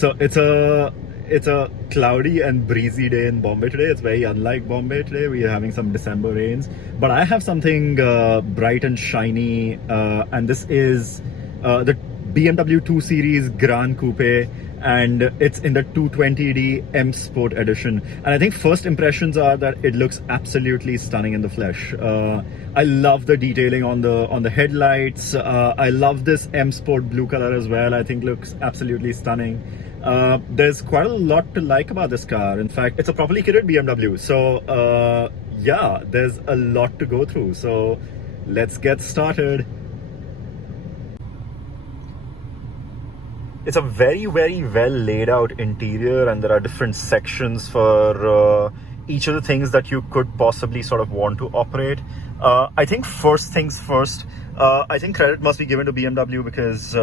So it's a cloudy and breezy day in Bombay today. It's very unlike Bombay today. We are having some December rains, but I have something bright and shiny, and this is the BMW 2 Series Gran Coupe, and it's in the 220D M Sport Edition. And I think first impressions are that it looks absolutely stunning in the flesh. I love the detailing on the headlights. I love this M Sport blue color as well. I think looks absolutely stunning. There's quite a lot to like about this car. In fact, it's a properly kitted BMW. So yeah, there's a lot to go through. So let's get started. It's a very, very well laid out interior, and there are different sections for each of the things that you could possibly sort of want to operate. I think first things first, I think credit must be given to BMW because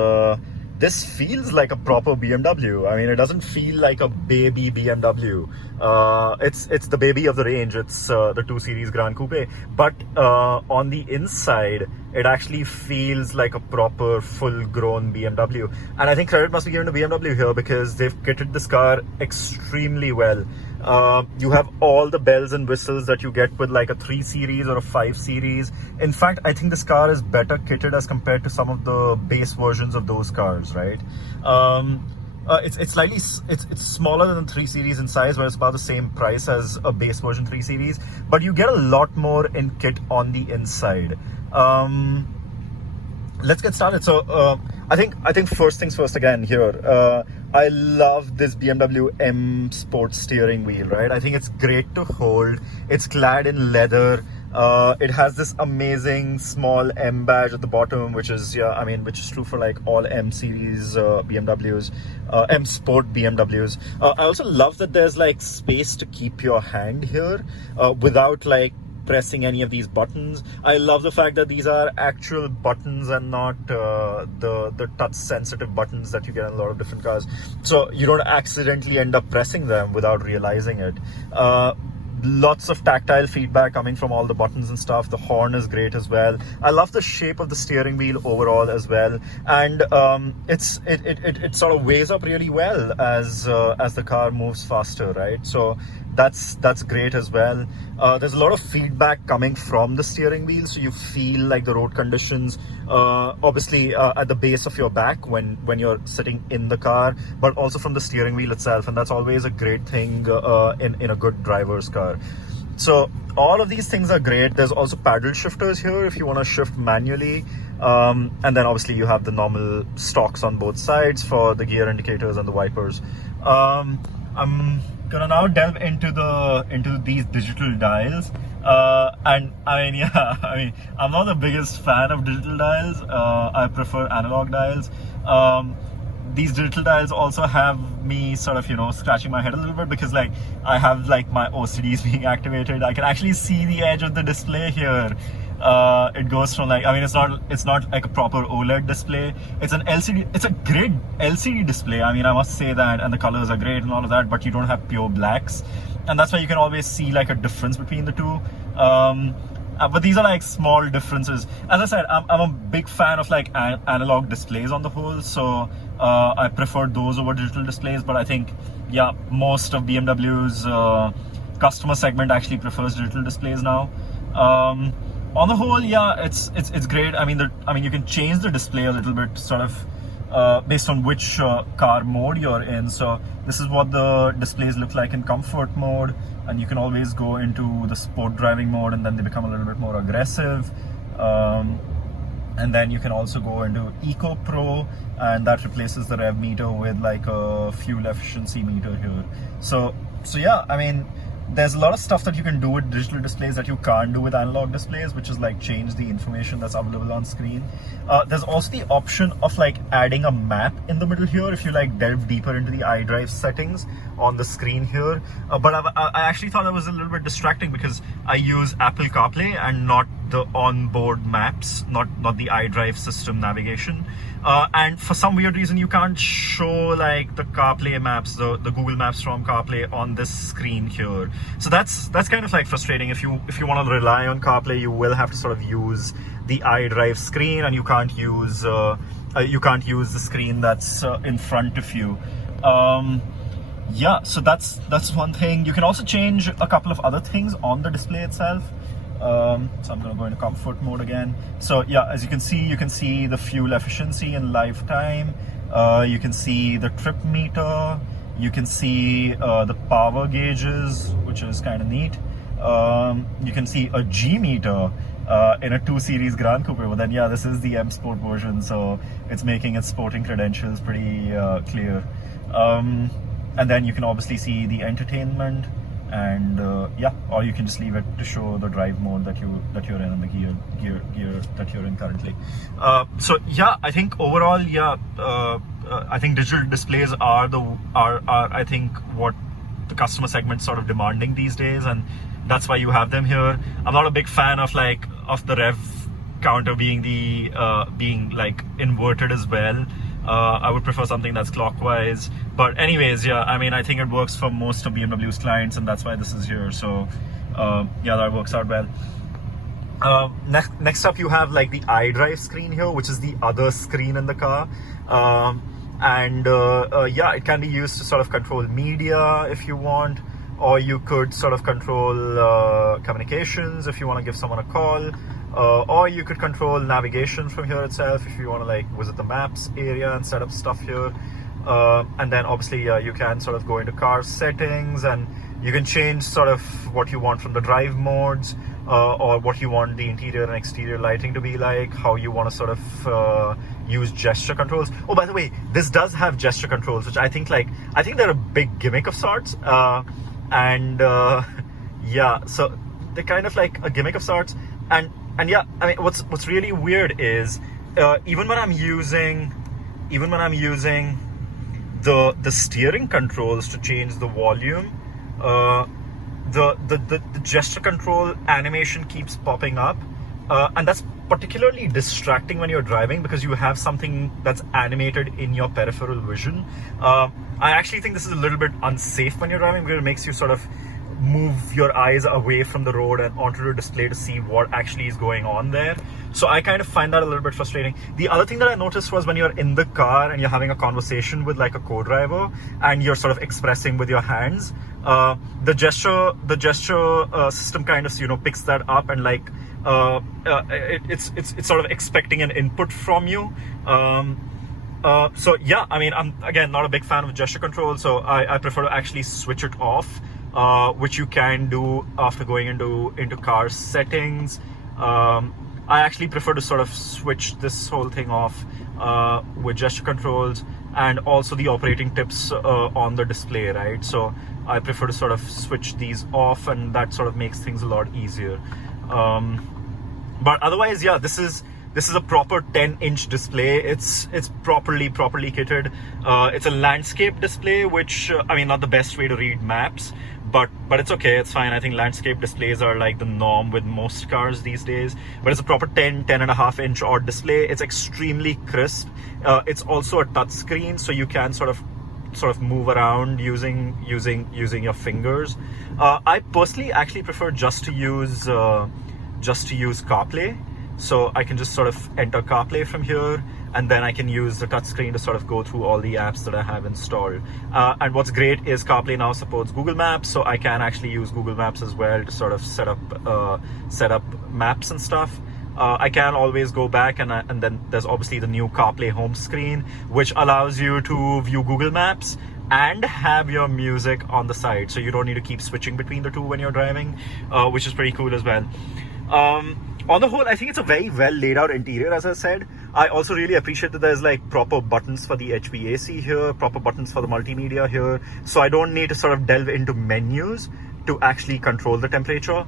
this feels like a proper BMW. I mean, it doesn't feel like a baby BMW. It's the baby of the range. It's the 2 Series Gran Coupe. But on the inside, it actually feels like a proper full-grown BMW. And I think credit must be given to BMW here because they've kitted this car extremely well. You have all the bells and whistles that you get with like a 3 Series or a 5 Series. In fact, I think this car is better kitted as compared to some of the base versions of those cars, right? It's slightly it's smaller than the 3 Series in size, but it's about the same price as a base version 3 Series. But you get a lot more in kit on the inside. Let's get started. So I think first things first again here. I love this BMW M Sport steering wheel, right? I think it's great to hold. It's clad in leather. It has this amazing small M badge at the bottom, which is which is true for like all M series BMWs, M Sport BMWs. I also love that there's like space to keep your hand here without like pressing any of these buttons. I love the fact that these are actual buttons and not the touch sensitive buttons that you get in a lot of different cars, so you don't accidentally end up pressing them without realizing it. Lots of tactile feedback coming from all the buttons and stuff. The horn is great as well. I love the shape of the steering wheel overall as well, and it sort of weighs up really well as the car moves faster, right? So that's great as well. There's a lot of feedback coming from the steering wheel, so you feel like the road conditions obviously at the base of your back when you're sitting in the car, but also from the steering wheel itself, and that's always a great thing in a good driver's car. So all of these things are great. There's also paddle shifters here if you want to shift manually, and then obviously you have the normal stalks on both sides for the gear indicators and the wipers. I'm gonna now delve into these digital dials, and I mean I'm not the biggest fan of digital dials. I prefer analog dials. These digital dials also have me sort of scratching my head a little bit because like I have like my OCDs being activated. I can actually see the edge of the display here. It goes from like, I mean, it's not like a proper OLED display. It's an LCD. It's a great LCD display. I mean, I must say that, and the colors are great and all of that, but you don't have pure blacks, and that's why you can always see like a difference between the two. But these are like small differences. As I said, I'm a big fan of like analog displays on the whole, so I prefer those over digital displays. But I think, yeah, most of BMW's customer segment actually prefers digital displays now. On the whole, yeah, it's great. I mean, you can change the display a little bit, sort of based on which car mode you're in. So this is what the displays look like in comfort mode, and you can always go into the sport driving mode, and then they become a little bit more aggressive. And then you can also go into Eco Pro, and that replaces the rev meter with like a fuel efficiency meter here. So yeah, I mean, there's a lot of stuff that you can do with digital displays that you can't do with analog displays, which is like change the information that's available on screen. There's also the option of like adding a map in the middle here if you like delve deeper into the iDrive settings on the screen here. But I actually thought that was a little bit distracting because I use Apple CarPlay and not the onboard maps, not the iDrive system navigation. And for some weird reason, you can't show like the CarPlay maps, the Google Maps from CarPlay on this screen here. So that's kind of like frustrating. If you want to rely on CarPlay, you will have to sort of use the iDrive screen, and you can't use the screen that's in front of you. Yeah, so that's one thing. You can also change a couple of other things on the display itself. So I'm going to go into comfort mode again. So yeah, as you can see the fuel efficiency in lifetime. You can see the trip meter. You can see the power gauges, which is kind of neat. You can see a G meter in a 2 Series Gran Coupe. But then yeah, this is the M Sport version, so it's making its sporting credentials pretty clear. And then you can obviously see the entertainment, and yeah, or you can just leave it to show the drive mode that you're in and the gear that you're in currently. So yeah, I think overall, yeah, I think digital displays are I think what the customer segment's sort of demanding these days, and that's why you have them here. I'm not a big fan of the rev counter being being like inverted as well. I would prefer something that's clockwise. But anyways, yeah, I mean, I think it works for most of BMW's clients, and that's why this is here. So yeah, that works out well. Next up, you have like the iDrive screen here, which is the other screen in the car. Yeah, it can be used to sort of control media if you want, or you could sort of control communications if you want to give someone a call. Or you could control navigation from here itself if you want to like visit the maps area and set up stuff here. And then obviously you can sort of go into car settings, and you can change sort of what you want from the drive modes, or what you want the interior and exterior lighting to be like, how you want to sort of use gesture controls. Oh, by the way, this does have gesture controls, which I think they're a big gimmick of sorts. Yeah, so they're kind of like a gimmick of sorts. And yeah, I mean, what's really weird is even when I'm using the steering controls to change the volume, the gesture control animation keeps popping up, and that's particularly distracting when you're driving because you have something that's animated in your peripheral vision. I actually think this is a little bit unsafe when you're driving because it makes you sort of move your eyes away from the road and onto the display to see what actually is going on there. So I kind of find that a little bit frustrating. The other thing that I noticed was when you're in the car and you're having a conversation with like a co-driver and you're sort of expressing with your hands, the gesture system kind of picks that up, and like it's sort of expecting an input from you. So yeah, I mean, I'm again not a big fan of gesture control, so I prefer to actually switch it off, which you can do after going into car settings. I actually prefer to sort of switch this whole thing off with gesture controls and also the operating tips on the display, right? So I prefer to sort of switch these off, and that sort of makes things a lot easier. But otherwise, yeah, this is a proper 10-inch display. It's properly kitted. It's a landscape display, which I mean, not the best way to read maps, but it's okay, it's fine. I think landscape displays are like the norm with most cars these days. But it's a proper 10.5 inch odd display. It's extremely crisp. It's also a touch screen, so you can sort of move around using your fingers. I personally actually prefer just to use CarPlay. So I can just sort of enter CarPlay from here, and then I can use the touchscreen to sort of go through all the apps that I have installed. And what's great is CarPlay now supports Google Maps, so I can actually use Google Maps as well to sort of set up maps and stuff. I can always go back, and then there's obviously the new CarPlay home screen, which allows you to view Google Maps and have your music on the side, so you don't need to keep switching between the two when you're driving, which is pretty cool as well. On the whole, I think it's a very well laid out interior, as I said. I also really appreciate that there's like proper buttons for the HVAC here, proper buttons for the multimedia here. So I don't need to sort of delve into menus to actually control the temperature.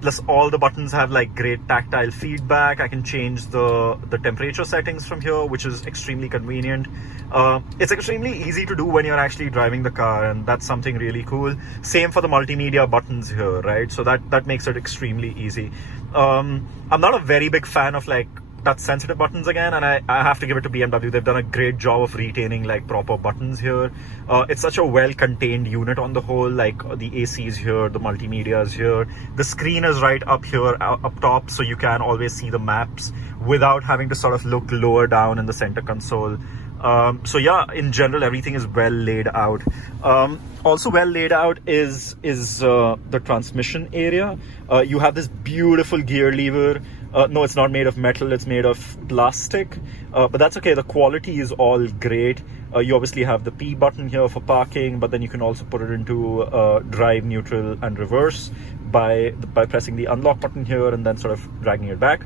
Plus all the buttons have like great tactile feedback. I can change the temperature settings from here, which is extremely convenient. It's extremely easy to do when you're actually driving the car, and that's something really cool. Same for the multimedia buttons here, right? So that makes it extremely easy. I'm not a very big fan of like touch sensitive buttons again, and I have to give it to BMW. They've done a great job of retaining like proper buttons here. It's such a well contained unit on the whole. Like the AC is here, the multimedia is here, the screen is right up here up top, so you can always see the maps without having to sort of look lower down in the center console. So yeah, in general, everything is well laid out. Also well laid out is the transmission area. You have this beautiful gear lever. No, it's not made of metal, it's made of plastic, but that's okay. The quality is all great. You obviously have the P button here for parking, but then you can also put it into drive, neutral, and reverse by pressing the unlock button here and then sort of dragging it back.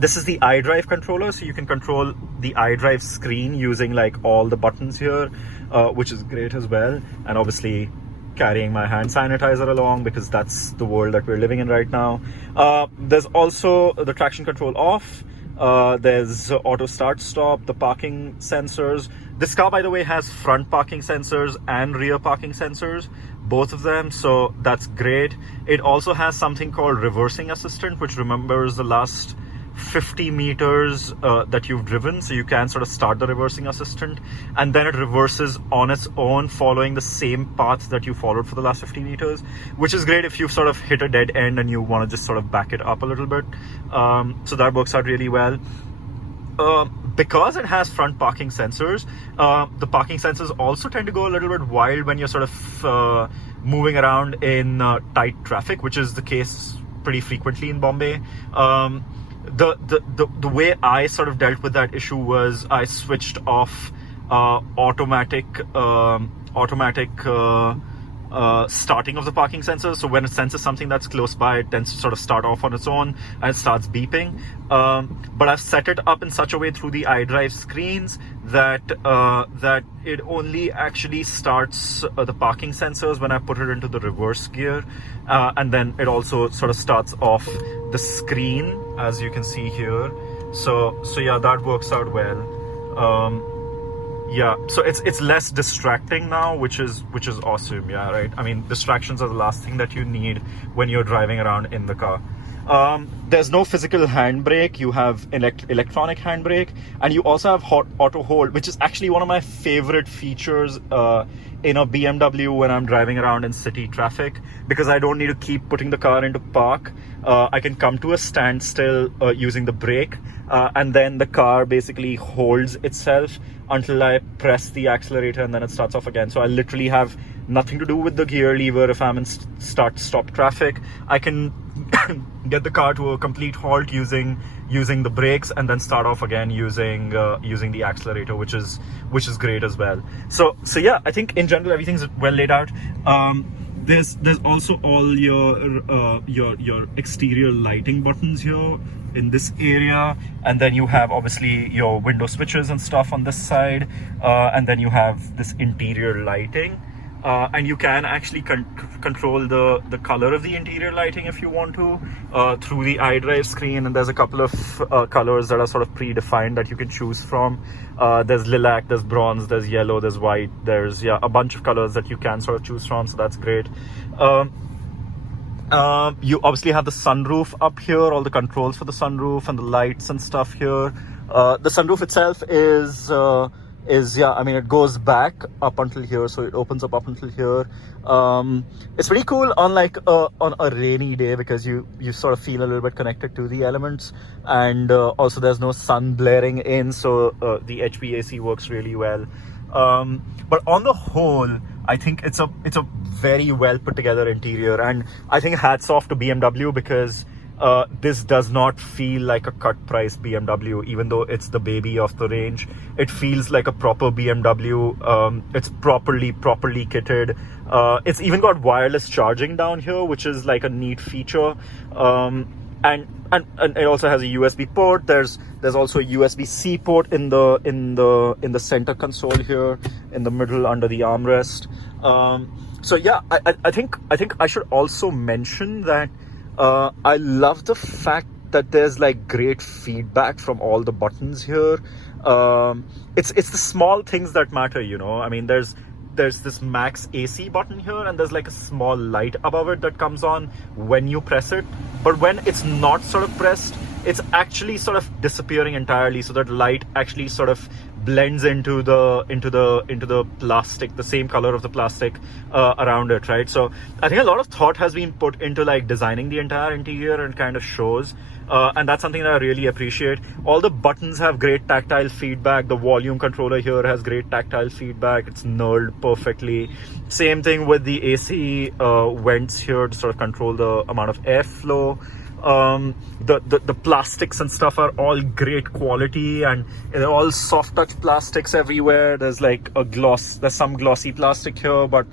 This is the iDrive controller, so you can control the iDrive screen using like all the buttons here, which is great as well. And obviously carrying my hand sanitizer along because that's the world that we're living in right now. There's also the traction control off. There's auto start stop, the parking sensors. This car, by the way, has front parking sensors and rear parking sensors, both of them, so that's great. It also has something called reversing assistant, which remembers the last 50 meters that you've driven, so you can sort of start the reversing assistant and then it reverses on its own following the same path that you followed for the last 50 meters, which is great if you've sort of hit a dead end and you want to just sort of back it up a little bit. So that works out really well. Because it has front parking sensors, the parking sensors also tend to go a little bit wild when you're sort of moving around in tight traffic, which is the case pretty frequently in Bombay. The way I sort of dealt with that issue was I switched off automatic starting of the parking sensor. So when it senses something that's close by, it tends to sort of start off on its own and it starts beeping. But I've set it up in such a way through the iDrive screens that it only actually starts the parking sensors when I put it into the reverse gear, and then it also sort of starts off the screen, as you can see here. So yeah, that works out well. Yeah, so it's less distracting now, which is awesome. Yeah, right. I mean, distractions are the last thing that you need when you're driving around in the car. There's no physical handbrake. You have electronic handbrake, and you also have auto hold, which is actually one of my favorite features in a BMW when I'm driving around in city traffic, because I don't need to keep putting the car into park. I can come to a standstill using the brake, and then the car basically holds itself until I press the accelerator and then it starts off again. So I literally have nothing to do with the gear lever. If I'm in stop traffic, I can get the car to a complete halt using the brakes and then start off again using the accelerator, which is great as well. So yeah, I think in general everything's well laid out. There's also all your exterior lighting buttons here in this area, and then you have obviously your window switches and stuff on this side, and then you have this interior lighting, and you can actually control the color of the interior lighting if you want to through the iDrive screen, and there's a couple of colors that are sort of predefined that you can choose from. There's lilac, there's bronze, there's yellow, there's white, there's a bunch of colors that you can sort of choose from, so that's great. You obviously have the sunroof up here, all the controls for the sunroof and the lights and stuff here. The sunroof itself is I mean, it goes back up until here, so it opens up until here. It's pretty cool on like on a rainy day, because you sort of feel a little bit connected to the elements, and also there's no sun blaring in, so the HVAC works really well. But on the whole, I think it's a very well put together interior, and I think hats off to BMW, because this does not feel like a cut price BMW, even though it's the baby of the range. It feels like a proper BMW. It's properly kitted. It's even got wireless charging down here, which is like a neat feature. And it also has a USB port. There's also a USB-C port in the center console here, in the middle under the armrest. So yeah, I think I should also mention that I love the fact that there's like great feedback from all the buttons here. It's the small things that matter, you know. I mean, there's this max AC button here, and there's like a small light above it that comes on when you press it. But when it's not sort of pressed, it's actually sort of disappearing entirely, so that light actually sort of blends into the plastic, the same color of the plastic around it, right? So I think a lot of thought has been put into like designing the entire interior, and kind of shows. And that's something that I really appreciate. All the buttons have great tactile feedback. The volume controller here has great tactile feedback. It's knurled perfectly. Same thing with the AC vents here to sort of control the amount of airflow. The plastics and stuff are all great quality, and they're all soft touch plastics everywhere. There's like there's some glossy plastic here, but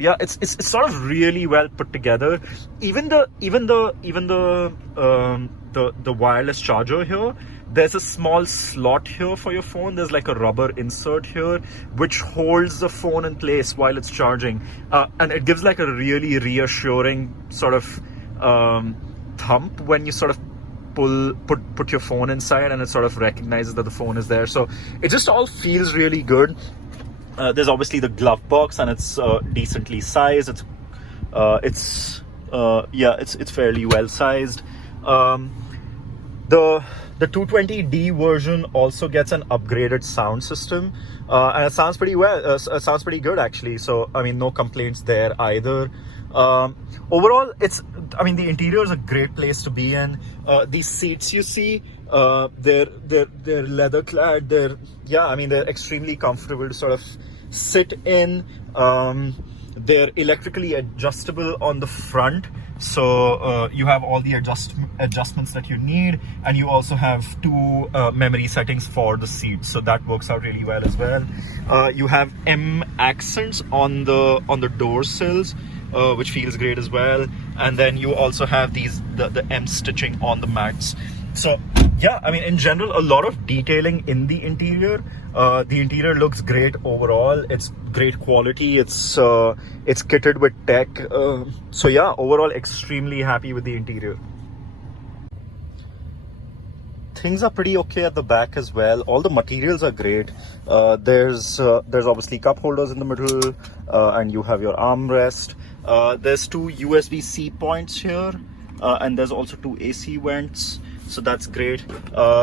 yeah, it's sort of really well put together. Even the wireless charger here, there's a small slot here for your phone. There's like a rubber insert here which holds the phone in place while it's charging, and it gives like a really reassuring sort of thump when you sort of put your phone inside, and it sort of recognizes that the phone is there. So it just all feels really good. There's obviously the glove box, and it's decently sized. It's fairly well sized. The 220D version also gets an upgraded sound system, and it sounds pretty well. It sounds pretty good actually. So I mean, no complaints there either. Overall, the interior is a great place to be in. These seats you see, they're leather clad. They're extremely comfortable to sort of sit in. They're electrically adjustable on the front, so you have all the adjustments that you need, and you also have two memory settings for the seats, so that works out really well as well. You have M accents on the door sills, which feels great as well, and then you also have the M stitching on the mats. So yeah, I mean, in general, a lot of detailing in the interior. The interior looks great overall. It's great quality. It's kitted with tech. So yeah, overall, extremely happy with the interior. Things are pretty okay at the back as well. All the materials are great. There's obviously cup holders in the middle, and you have your armrest. There's two USB-C points here, and there's also two AC vents. So that's great.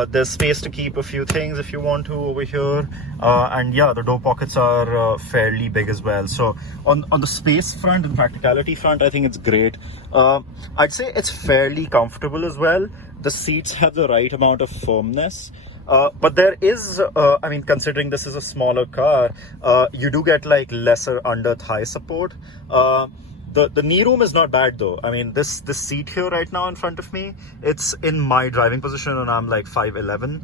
There's space to keep a few things if you want to over here, and yeah, the door pockets are fairly big as well. So on the space front and practicality front, I think it's great. I'd say it's fairly comfortable as well. The seats have the right amount of firmness, but there is, considering this is a smaller car, you do get like lesser under thigh support. The knee room is not bad though. I mean, this seat here right now in front of me, it's in my driving position, and I'm like 5'11".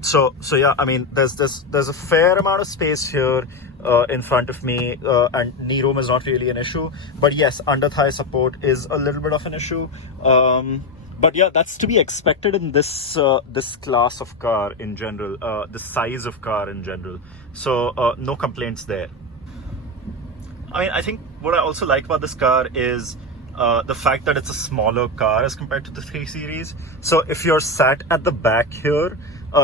So yeah, I mean, there's a fair amount of space here in front of me, and knee room is not really an issue. But yes, under thigh support is a little bit of an issue. But yeah, that's to be expected in this class of car in general, the size of car in general. So no complaints there. I mean, I think what I also like about this car is the fact that it's a smaller car as compared to the 3 Series. So if you're sat at the back here,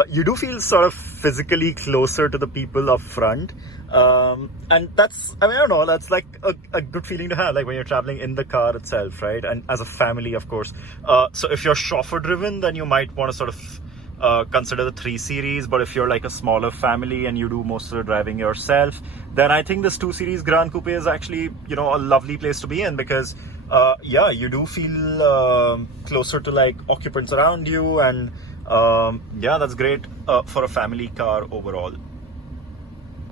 you do feel sort of physically closer to the people up front. And that's, I mean, I don't know, that's like a good feeling to have, like when you're traveling in the car itself, right? And as a family, of course. So if you're chauffeur driven, then you might want to sort of consider the 3 Series, but if you're like a smaller family and you do most of the driving yourself, then I think this 2 Series Gran Coupe is actually, a lovely place to be in, because yeah, you do feel closer to like occupants around you, and yeah, that's great for a family car overall.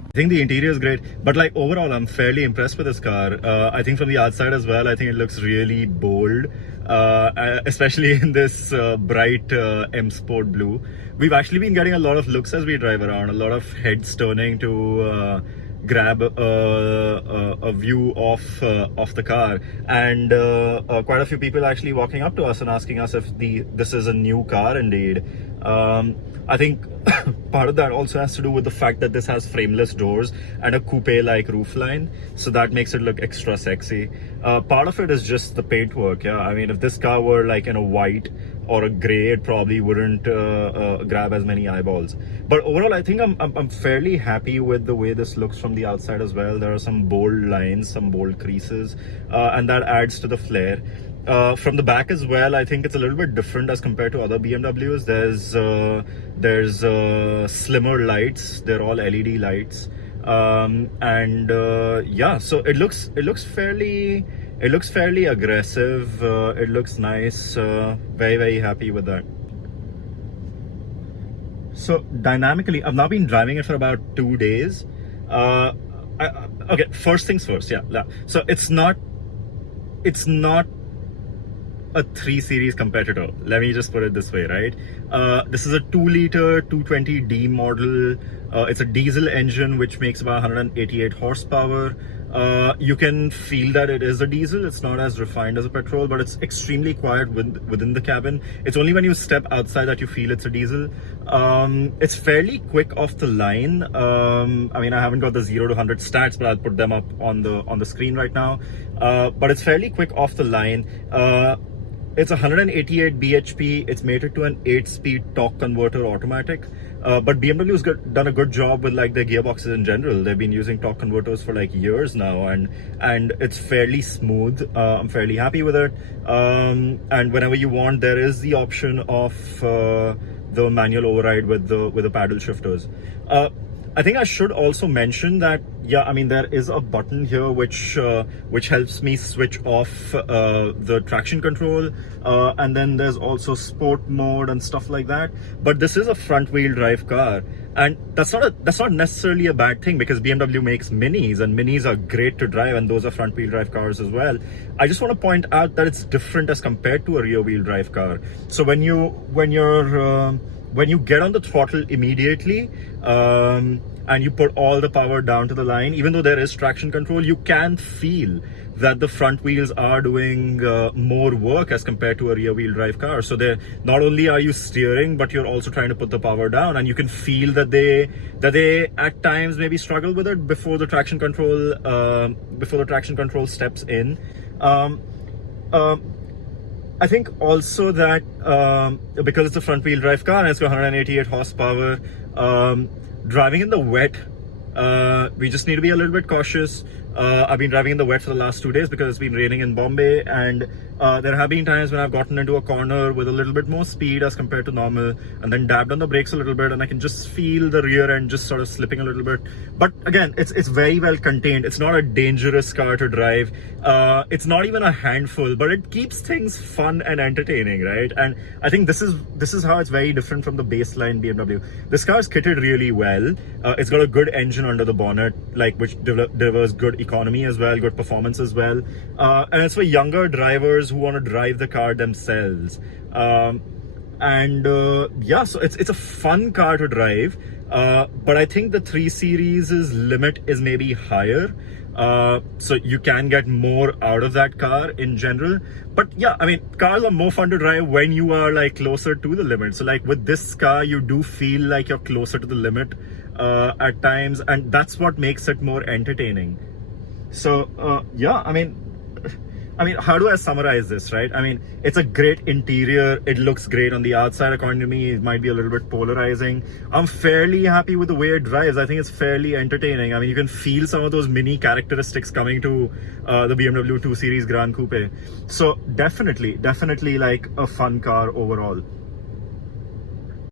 I think the interior is great, but like overall, I'm fairly impressed with this car. I think from the outside as well, I think it looks really bold, especially in this bright M Sport blue. We've actually been getting a lot of looks as we drive around, a lot of heads turning to grab a view of the car, and quite a few people actually walking up to us and asking us if this is a new car indeed. I think part of that also has to do with the fact that this has frameless doors and a coupe-like roofline, so that makes it look extra sexy. Part of it is just the paintwork. Yeah, I mean, if this car were like in a white or a grey, it probably wouldn't grab as many eyeballs. But overall, I think I'm fairly happy with the way this looks from the outside as well. There are some bold lines, some bold creases, and that adds to the flair. From the back as well, I think it's a little bit different as compared to other BMWs. There's slimmer lights. They're all LED lights, yeah. So it looks fairly aggressive. It looks nice. Very happy with that. So dynamically, I've now been driving it for about 2 days. Okay, first things first. Yeah. So it's not a 3 Series competitor. Let me just put it this way, right? This is a 2-liter 220D model. It's a diesel engine which makes about 188 horsepower. You can feel that it is a diesel. It's not as refined as a petrol, but it's extremely quiet within the cabin. It's only when you step outside that you feel it's a diesel. It's fairly quick off the line. I mean, I haven't got the 0 to 100 stats, but I'll put them up on the screen right now. But it's fairly quick off the line. It's 188 bhp. It's mated to an 8-speed torque converter automatic. But BMW's done a good job with like their gearboxes in general. They've been using torque converters for like years now, and it's fairly smooth. I'm fairly happy with it. And whenever you want, there is the option of the manual override with the paddle shifters. I think I should also mention that, yeah, I mean, there is a button here which helps me switch off the traction control, and then there's also sport mode and stuff like that. But this is a front-wheel drive car, and that's not necessarily a bad thing, because BMW makes minis, and minis are great to drive, and those are front-wheel drive cars as well. I just want to point out that it's different as compared to a rear-wheel drive car. So when you get on the throttle immediately, and you put all the power down to the line, even though there is traction control, you can feel that the front wheels are doing more work as compared to a rear wheel drive car. So not only are you steering, but you're also trying to put the power down, and you can feel that they at times maybe struggle with it before the traction control steps in. I think also that because it's a front wheel drive car and it's got 188 horsepower, driving in the wet, we just need to be a little bit cautious. I've been driving in the wet for the last 2 days because it's been raining in Bombay, and there have been times when I've gotten into a corner with a little bit more speed as compared to normal, and then dabbed on the brakes a little bit, and I can just feel the rear end just sort of slipping a little bit. But again, it's very well contained. It's not a dangerous car to drive. It's not even a handful, but it keeps things fun and entertaining, right? And I think this is how it's very different from the baseline BMW. This car is kitted really well. It's got a good engine under the bonnet, which delivers good economy as well, good performance as well, and it's for younger drivers who want to drive the car themselves. Yeah, so it's a fun car to drive, but I think the 3 Series' limit is maybe higher, so you can get more out of that car in general. But yeah, I mean, cars are more fun to drive when you are closer to the limit. So with this car, you do feel like you're closer to the limit at times, and that's what makes it more entertaining. So yeah, I mean, how do I summarize this, right? I mean, it's a great interior. It looks great on the outside. According to me, it might be a little bit polarizing. I'm fairly happy with the way it drives. I think it's fairly entertaining. I mean, you can feel some of those mini characteristics coming to the BMW 2 Series Gran Coupe. So definitely like a fun car overall.